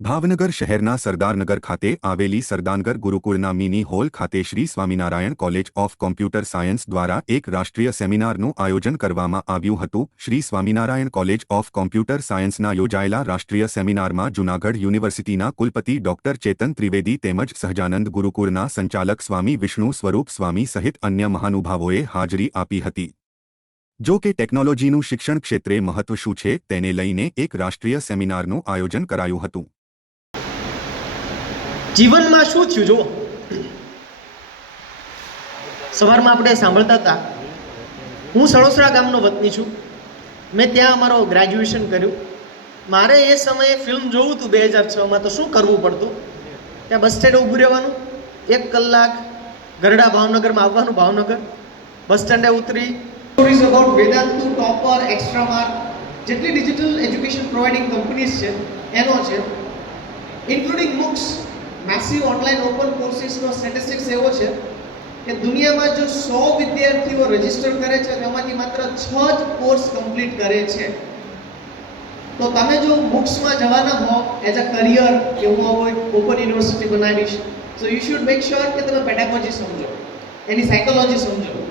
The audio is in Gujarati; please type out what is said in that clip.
ભાવનગર શહેરના સરદારનગર ખાતે આવેલી સરદારનગર ગુરુકુળના મિની હોલ ખાતે Shri Swaminarayan college of computer science દ્વારા એક રાષ્ટ્રીય સેમિનારનું આયોજન કરવામાં આવ્યું હતું। Shri Swaminarayan college of computer સાયન્સના યોજાયેલા રાષ્ટ્રીય સેમિનારમાં જૂનાગઢ યુનિવર્સિટીના કુલપતિ ડોક્ટર ચેતન ત્રિવેદી તેમજ સહજાનંદ ગુરુકુળના સંચાલક સ્વામી વિષ્ણુ સ્વરૂપ સ્વામી સહિત અન્ય મહાનુભાવોએ હાજરી આપી હતી। જો કે ટેકનોલોજીનું શિક્ષણ ક્ષેત્રે મહત્વ શું છે તેને લઈને એક રાષ્ટ્રીય સેમિનારનું આયોજન કરાયું હતું। જીવનમાં શું થયું જુઓ, સવારમાં આપણે સાંભળતા હતા, હું સળોસરા ગામનો વતની છું, મેં ત્યાં અમારો ગ્રેજ્યુએશન કર્યું। મારે એ સમયે ફિલ્મ જોવું હતું 2006માં, તો શું કરવું પડતું, ત્યાં બસ સ્ટેન્ડે ઊભું રહેવાનું, 1 કલાક ગરડા ભાવનગરમાં આવવાનું, ભાવનગર બસ સ્ટેન્ડે ઉતરી stories about Vedantu, topper, extra mark, જેટલી ડિજિટલ એજ્યુકેશન પ્રોવાઇડિંગ કંપનીઝ છે એનો છે, including books, massive online open કોર્સિસનો સ્ટેટિસ્ટિક્સ એવો છે કે દુનિયામાં જો 100 વિદ્યાર્થીઓ રજીસ્ટર કરે છે તેમાંથી માત્ર 6 જ કોર્સ કમ્પ્લીટ કરે છે। તો તમે જો બુક્સમાં જવાના હો એઝ અ કરિયર કે હું હવે ઓપન યુનિવર્સિટી બનાવીશ, so you should make sure કે તમે પેડાગોજી સમજો, એની સાયકોલોજી સમજો।